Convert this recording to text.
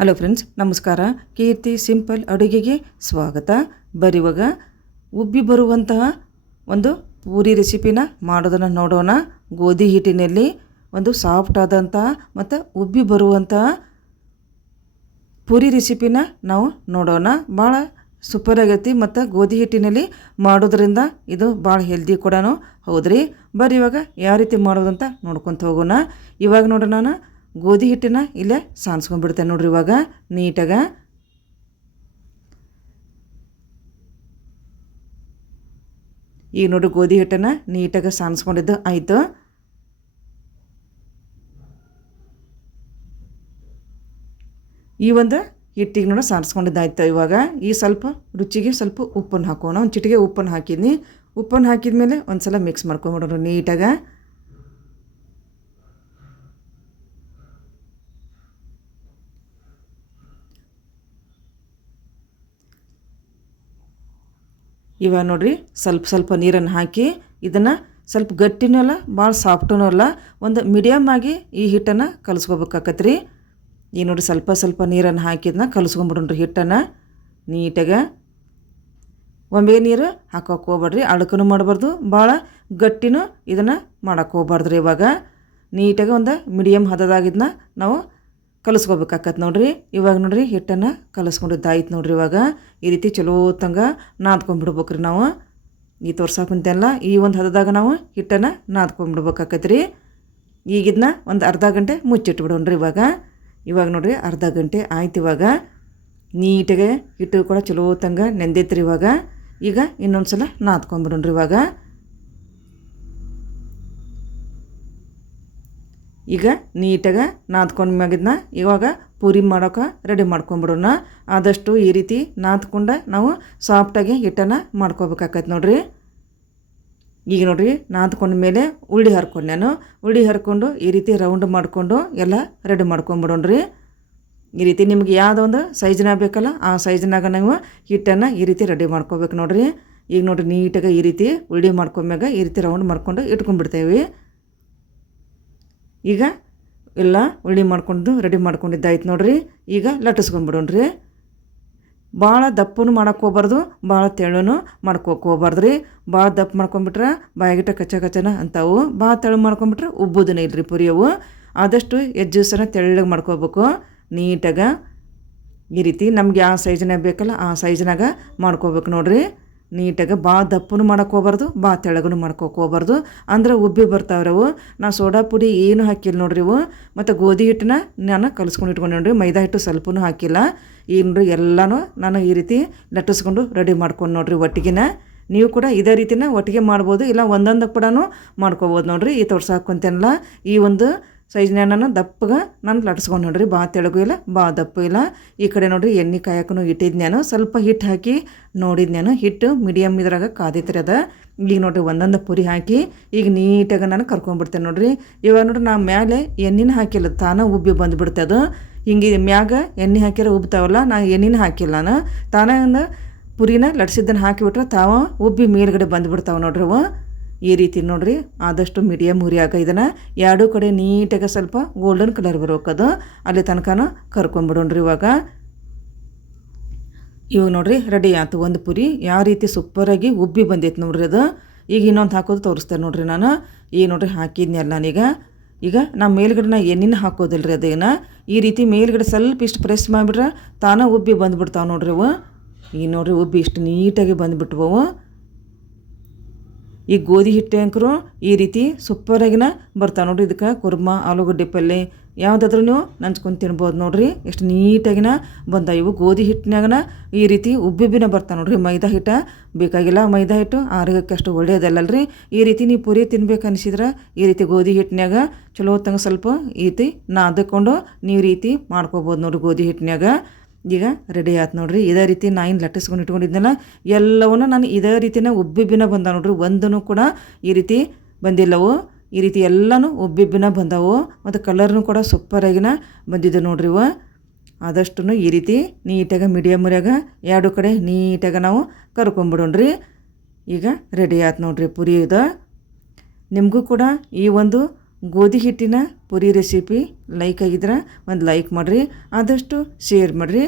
Hello friends, ನಮಸ್ಕಾರ. ಕೀರ್ತಿ simple ಅಡುಗೆಗೆ ಸ್ವಾಗತ. ಬರಿವಾಗ ಉಬ್ಬಿ ಬರುವಂತಹ ಒಂದು ಪೂರಿ ರೆಸಿಪಿನ ಮಾಡೋದನ್ನು ನೋಡೋಣ. ಗೋಧಿ ಹಿಟ್ಟಿನಲ್ಲಿ ಒಂದು ಸಾಫ್ಟ್ ಆದಂತಹ ಮತ್ತು ಉಬ್ಬಿ ಬರುವಂತಹ ಪೂರಿ ರೆಸಿಪಿನ ನಾವು ನೋಡೋಣ. ಭಾಳ ಸೂಪರ್ ಆಗೈತಿ ಮತ್ತು ಗೋಧಿ ಹಿಟ್ಟಿನಲ್ಲಿ ಮಾಡೋದ್ರಿಂದ ಇದು ಭಾಳ ಹೆಲ್ದಿ ಕೂಡ ಹೌದ್ರಿ. ಬರ್ರಿ ಇವಾಗ ಯಾವ ರೀತಿ ಮಾಡೋದಂತ ನೋಡ್ಕೊತ ಹೋಗೋಣ. ಇವಾಗ ನೋಡ್ರಿ ನಾನು ಗೋಧಿ ಹಿಟ್ಟಿನ ಇಲ್ಲೇ ಸಾನ್ಸ್ಕೊಂಡ್ಬಿಡ್ತೇನೆ ನೋಡ್ರಿ. ಇವಾಗ ನೀಟಾಗ ಈಗ ನೋಡ್ರಿ ಗೋಧಿ ಹಿಟ್ಟನ್ನು ನೀಟಾಗಿ ಸಾನ್ಸ್ಕೊಂಡಿದ್ದು ಆಯಿತು. ಈ ಒಂದು ಹಿಟ್ಟಿಗೆ ನೋಡಿ ಸಾನ್ಸ್ಕೊಂಡಿದ್ದಾಯ್ತು. ಇವಾಗ ಈ ಸ್ವಲ್ಪ ರುಚಿಗೆ ಸ್ವಲ್ಪ ಉಪ್ಪನ್ನು ಹಾಕೋಣ. ಒಂದು ಚಿಟಿಗೆ ಉಪ್ಪನ್ನು ಹಾಕಿದ್ನಿ. ಉಪ್ಪನ್ನು ಹಾಕಿದ ಮೇಲೆ ಒಂದು ಸಲ ಮಿಕ್ಸ್ ಮಾಡ್ಕೊಂಬಿಡೋಣ ನೀಟಾಗ. ಇವಾಗ ನೋಡ್ರಿ ಸ್ವಲ್ಪ ನೀರನ್ನು ಹಾಕಿ ಇದನ್ನು ಸ್ವಲ್ಪ ಗಟ್ಟಿನೂ ಅಲ್ಲ ಭಾಳ ಸಾಫ್ಟೂ ಅಲ್ಲ, ಒಂದು ಮೀಡಿಯಮ್ ಆಗಿ ಈ ಹಿಟ್ಟನ್ನು ಕಲಿಸ್ಕೋಬೇಕಾಕತ್ರಿ. ಈಗ ನೋಡಿರಿ ಸ್ವಲ್ಪ ನೀರನ್ನು ಹಾಕಿದನ್ನ ಕಲಿಸ್ಕೊಂಬಿಡ್ರಿ ಹಿಟ್ಟನ್ನು ನೀಟಾಗೆ. ಒಮ್ಮೆ ನೀರು ಹಾಕೋಕೆ ಹೋಗ್ಬೇಡ್ರಿ, ಅಳಕನೂ ಮಾಡಬಾರ್ದು, ಭಾಳ ಗಟ್ಟಿನೂ ಇದನ್ನು ಮಾಡೋಕೆ ಹೋಗ್ಬಾರ್ದ್ರಿ. ಇವಾಗ ನೀಟಾಗಿ ಒಂದು ಮೀಡಿಯಮ್ ಹದದಾಗಿದ್ದನ್ನ ನಾವು ಕಲಿಸ್ಕೋಬೇಕಾಕತ್ತೆ ನೋಡ್ರಿ. ಇವಾಗ ನೋಡ್ರಿ ಹಿಟ್ಟನ್ನು ಕಲಿಸ್ಕೊಂಡಿದ್ದಾಯ್ತು ನೋಡ್ರಿ. ಇವಾಗ ಈ ರೀತಿ ಚಲೋ ತಂಗ ನಾದ್ಕೊಂಡ್ಬಿಡ್ಬೇಕ್ರಿ ನಾವು. ಈ ತೋರ್ಸಾಕಂತೆಲ್ಲ ಈ ಒಂದು ಹದದಾಗ ನಾವು ಹಿಟ್ಟನ್ನು ನಾದ್ಕೊಂಡ್ಬಿಡ್ಬೇಕಾಕತ್ರಿ. ಈಗಿದನ್ನ ಒಂದು ಅರ್ಧ ಗಂಟೆ ಮುಚ್ಚಿಟ್ಬಿಡೋಣ್ರಿ. ಇವಾಗ ನೋಡ್ರಿ ಅರ್ಧ ಗಂಟೆ ಆಯ್ತು. ಇವಾಗ ನೀಟಾಗೆ ಹಿಟ್ಟು ಕೂಡ ಚಲೋ ತಂಗ ನೆಂದೈತ್ರಿ. ಈಗ ಇನ್ನೊಂದು ಸಲ ನಾದ್ಕೊಂಡ್ಬಿಡೋಣ್ರಿ. ಈಗ ನೀಟಾಗ ನಾದ್ಕೊಂಡು ಮ್ಯಾಗಿದ್ನ ಇವಾಗ ಪೂರಿ ಮಾಡೋಕೆ ರೆಡಿ ಮಾಡ್ಕೊಂಬಿಡೋಣ. ಆದಷ್ಟು ಈ ರೀತಿ ನಾದ್ಕೊಂಡು ನಾವು ಸಾಫ್ಟಾಗಿ ಹಿಟ್ಟನ್ನು ಮಾಡ್ಕೋಬೇಕಾಕೈತೆ ನೋಡ್ರಿ. ಈಗ ನೋಡ್ರಿ ನಾದ್ಕೊಂಡ ಮೇಲೆ ಉಳ್ಳಿ ಹರ್ಕೊಂಡು ನಾನು ಉಳ್ಳಿ ಹರ್ಕೊಂಡು ಈ ರೀತಿ ರೌಂಡ್ ಮಾಡಿಕೊಂಡು ಎಲ್ಲ ರೆಡಿ ಮಾಡ್ಕೊಂಬಿಡೋಣ್ರಿ. ಈ ರೀತಿ ನಿಮ್ಗೆ ಯಾವುದೋ ಒಂದು ಸೈಜ್ನಾಗ ಬೇಕಲ್ಲ ಆ ಸೈಜ್ನಾಗ ನಾವು ಹಿಟ್ಟನ್ನು ಈ ರೀತಿ ರೆಡಿ ಮಾಡ್ಕೋಬೇಕು ನೋಡ್ರಿ. ಈಗ ನೋಡ್ರಿ ನೀಟಾಗಿ ಈ ರೀತಿ ಉಳ್ಳಿ ಮಾಡ್ಕೊಂಡ್ಮ್ಯಾಗ ಈ ರೀತಿ ರೌಂಡ್ ಮಾಡ್ಕೊಂಡು ಇಟ್ಕೊಂಡ್ಬಿಡ್ತೇವೆ. ಈಗ ಎಲ್ಲ ಉಳ್ಳಿ ಮಾಡ್ಕೊಂಡು ರೆಡಿ ಮಾಡ್ಕೊಂಡಿದ್ದಾಯ್ತು ನೋಡ್ರಿ. ಈಗ ಲಟ್ಟಿಸ್ಕೊಂಡ್ಬಿಡೋಣ್ರಿ. ಭಾಳ ದಪ್ಪನೂ ಮಾಡೋಕೆ ಹೋಗ್ಬಾರ್ದು, ಭಾಳ ತೆಳ್ಳನೂ ಮಾಡ್ಕೋಕೆ ಹೋಗ್ಬಾರ್ದ್ರಿ. ಭಾಳ ದಪ್ಪ ಮಾಡ್ಕೊಂಬಿಟ್ರೆ ಬಾಯಿಗಿಟ್ಟ ಕಚ್ಚನ ಅಂತಾವು. ಭಾಳ ತೆಳು ಮಾಡ್ಕೊಂಬಿಟ್ರೆ ಉಬ್ಬುದನೇ ಇಲ್ರಿ ಪುರಿಯವು. ಆದಷ್ಟು ಎಜ್ಜೂಸನ್ನ ತೆಳ್ಳಗೆ ಮಾಡ್ಕೋಬೇಕು ನೀಟಾಗ. ಈ ರೀತಿ ನಮ್ಗೆ ಯಾವ ಸೈಜ್ನಾಗ ಬೇಕಲ್ಲ ಆ ಸೈಜ್ನಾಗ ಮಾಡ್ಕೋಬೇಕು ನೋಡ್ರಿ. ನೀಟಾಗಿ ಭಾಳ ದಪ್ಪನೂ ಮಾಡೋಕೆ ಹೋಗ್ಬಾರ್ದು, ಭಾಳ ತೆಳಗನು ಮಾಡ್ಕೋಕೆ ಹೋಗ್ಬಾರ್ದು, ಅಂದ್ರೆ ಉಬ್ಬಿ ಬರ್ತಾವ್ರವು. ನಾವು ಸೋಡಾ ಪುಡಿ ಏನು ಹಾಕಿಲ್ಲ ನೋಡ್ರಿ ಇವು. ಮತ್ತು ಗೋಧಿ ಹಿಟ್ಟನ್ನ ನಾನು ಕಲಿಸ್ಕೊಂಡು ಇಟ್ಕೊಂಡು ನೋಡ್ರಿ, ಮೈದಾ ಹಿಟ್ಟು ಸ್ವಲ್ಪನೂ ಹಾಕಿಲ್ಲ. ಈಗ ನೋಡ್ರಿ ಎಲ್ಲನೂ ನಾನು ಈ ರೀತಿ ಲಟ್ಟಿಸ್ಕೊಂಡು ರೆಡಿ ಮಾಡ್ಕೊಂಡು ನೋಡ್ರಿ ಒಟ್ಟಿಗೆನ. ನೀವು ಕೂಡ ಇದೇ ರೀತಿನ ಒಟ್ಟಿಗೆ ಮಾಡ್ಬೋದು, ಇಲ್ಲ ಒಂದೊಂದು ಕೂಡ ಮಾಡ್ಕೋಬೋದು ನೋಡ್ರಿ. ಈ ತೋರ್ಸಾಕೊಂತೇನಲ್ಲ ಈ ಒಂದು ಸೈಜ್ನಾಗ ನಾನು ದಪ್ಪಗೆ ನಾನು ಲಟ್ಸ್ಕೊಂಡು ನೋಡ್ರಿ. ಭಾಳ ತೆಳಗೂ ಇಲ್ಲ ಭಾಳ ದಪ್ಪು ಇಲ್ಲ. ಈ ಕಡೆ ನೋಡ್ರಿ ಎಣ್ಣೆ ಕಾಯಕ್ಕೂ ಇಟ್ಟಿದ್ದು ನಾನು ಸ್ವಲ್ಪ ಹಿಟ್ಟು ಹಾಕಿ ನೋಡಿದ್ದು ನಾನು. ಹಿಟ್ಟು ಮೀಡಿಯಮ್ ಇದ್ರಾಗ ಕಾದಿತ್ರಿ ಅದ. ಈಗ ನೋಡ್ರಿ ಒಂದೊಂದು ಪುರಿ ಹಾಕಿ ಈಗ ನೀಟಾಗಿ ನಾನು ಕರ್ಕೊಂಡ್ಬಿಡ್ತೇನೆ ನೋಡ್ರಿ. ಇವಾಗ ನೋಡ್ರಿ ನಾ ಮೇಲೆ ಎಣ್ಣೆನ ಹಾಕಿಲ್ಲ, ತಾನೇ ಉಬ್ಬಿ ಬಂದುಬಿಡ್ತೆ ಅದು. ಹಿಂಗೆ ಮ್ಯಾಗ ಎಣ್ಣೆ ಹಾಕಿರೋ ಉಬ್ತಾವಲ್ಲ, ನಾ ಎಣ್ಣೆನ ಹಾಕಿಲ್ಲ ನಾನು. ತಾನೇ ಒಂದು ಪುರಿನ ಲಟ್ಸಿದ್ದನ್ನು ಹಾಕಿಬಿಟ್ರೆ ತಾವ ಉಬ್ಬಿ ಮೇಲ್ಗಡೆ ಬಂದುಬಿಡ್ತಾವೆ ನೋಡ್ರಿ ಅವು. ಈ ರೀತಿ ನೋಡ್ರಿ ಆದಷ್ಟು ಮೀಡಿಯಮ್ ಉರಿಯಾಗ ಇದನ್ನು ಎರಡೂ ಕಡೆ ನೀಟಾಗಿ ಸ್ವಲ್ಪ ಗೋಲ್ಡನ್ ಕಲರ್ ಬರೋಕದು ಅಲ್ಲಿ ತನಕನೂ ಕರ್ಕೊಂಡ್ಬಿಡೋಣ್ರಿ. ಇವಾಗ ನೋಡ್ರಿ ರೆಡಿ ಆಯ್ತು ಒಂದು ಪುರಿ. ಯಾವ ರೀತಿ ಸೂಪರಾಗಿ ಉಬ್ಬಿ ಬಂದೈತೆ ನೋಡ್ರಿ ಅದು. ಈಗ ಇನ್ನೊಂದು ಹಾಕೋದು ತೋರಿಸ್ತೇನೆ ನೋಡ್ರಿ ನಾನು. ಈಗ ನೋಡ್ರಿ ಹಾಕಿದ್ನಲ್ಲ ನಾನೀಗ. ಈಗ ನಾವು ಮೇಲ್ಗಡೆ ನಾ ಎಣ್ಣೆನ ಹಾಕೋದಿಲ್ಲ ರೀ ಅದೇನ. ಈ ರೀತಿ ಮೇಲ್ಗಡೆ ಸ್ವಲ್ಪ ಇಷ್ಟು ಪ್ರೆಸ್ ಮಾಡಿಬಿಟ್ರೆ ತಾನೇ ಉಬ್ಬಿ ಬಂದುಬಿಡ್ತಾವೆ ನೋಡ್ರಿ ಅವು. ಈಗ ನೋಡ್ರಿ ಉಬ್ಬಿ ಇಷ್ಟು ನೀಟಾಗಿ ಬಂದುಬಿಟ್ವವು. ಈ ಗೋಧಿ ಹಿಟ್ಟು ಅಂಕರು ಈ ರೀತಿ ಸೂಪರಾಗಿನ ಬರ್ತಾವೆ ನೋಡ್ರಿ. ಇದಕ್ಕೆ ಕುರ್ಮಾ ಆಲೂಗಡ್ಡೆ ಪಲ್ಯ ಯಾವುದಾದ್ರೂ ನೀವು ನಂಚ್ಕೊಂಡು ತಿನ್ಬೋದು ನೋಡ್ರಿ. ಎಷ್ಟು ನೀಟಾಗಿನ ಬಂದಾವೆ ಇವು. ಗೋಧಿ ಹಿಟ್ಟಿನಾಗನ ಈ ರೀತಿ ಉಬ್ಬಿನ ಬರ್ತಾವೆ ನೋಡ್ರಿ. ಮೈದಾ ಹಿಟ್ಟು ಬೇಕಾಗಿಲ್ಲ, ಮೈದಾ ಹಿಟ್ಟು ಆರೋಗ್ಯಕ್ಕೆ ಅಷ್ಟು ಒಳ್ಳೆಯದಲ್ಲಲ್ರಿ. ಈ ರೀತಿ ನೀವು ಪುರಿ ತಿನ್ಬೇಕು ಅನಿಸಿದ್ರೆ ಈ ರೀತಿ ಗೋಧಿ ಹಿಟ್ಟಿನಾಗ ಚಲೋ ತಂಗ ಸ್ವಲ್ಪ ಈ ರೀತಿ ನಾದ್ಕೊಂಡು ನೀವು ರೀತಿ ಮಾಡ್ಕೋಬೋದು ನೋಡ್ರಿ ಗೋಧಿ ಹಿಟ್ಟಿನಾಗ. ಈಗ ರೆಡಿ ಆಯ್ತು ನೋಡ್ರಿ. ಇದೇ ರೀತಿ ನಾ ಏನು ಲಟ್ಟಿಸ್ಕೊಂಡು ಇಟ್ಕೊಂಡಿದ್ನಲ್ಲ ಎಲ್ಲವನ್ನೂ ನಾನು ಇದೇ ರೀತಿನ ಉಬ್ಬಿನ ಬಂದ ನೋಡ್ರಿ. ಒಂದೂ ಕೂಡ ಈ ರೀತಿ ಬಂದಿಲ್ಲವು. ಈ ರೀತಿ ಎಲ್ಲನೂ ಉಬ್ಬಿನ ಬಂದವು ಮತ್ತು ಕಲರ್ನೂ ಕೂಡ ಸೂಪರಾಗಿನ ಬಂದಿದ್ದು ನೋಡ್ರಿ ಇವು. ಆದಷ್ಟು ಈ ರೀತಿ ನೀಟಾಗಿ ಮೀಡಿಯಮ್ ಉರಿಯಾಗ ಎರಡು ಕಡೆ ನೀಟಾಗಿ ನಾವು ಕರ್ಕೊಂಬಿಡೋಣ್ರಿ. ಈಗ ರೆಡಿ ಆಯ್ತು ನೋಡ್ರಿ ಪುರಿ ಇದು. ನಿಮಗೂ ಕೂಡ ಈ ಒಂದು ಗೋಧಿ ಹಿಟ್ಟಿನ ಪುರಿ ರೆಸಿಪಿ ಲೈಕ್ ಆಗಿದ್ರೆ ಒಂದು ಲೈಕ್ ಮಾಡಿರಿ, ಆದಷ್ಟು ಶೇರ್ ಮಾಡಿರಿ.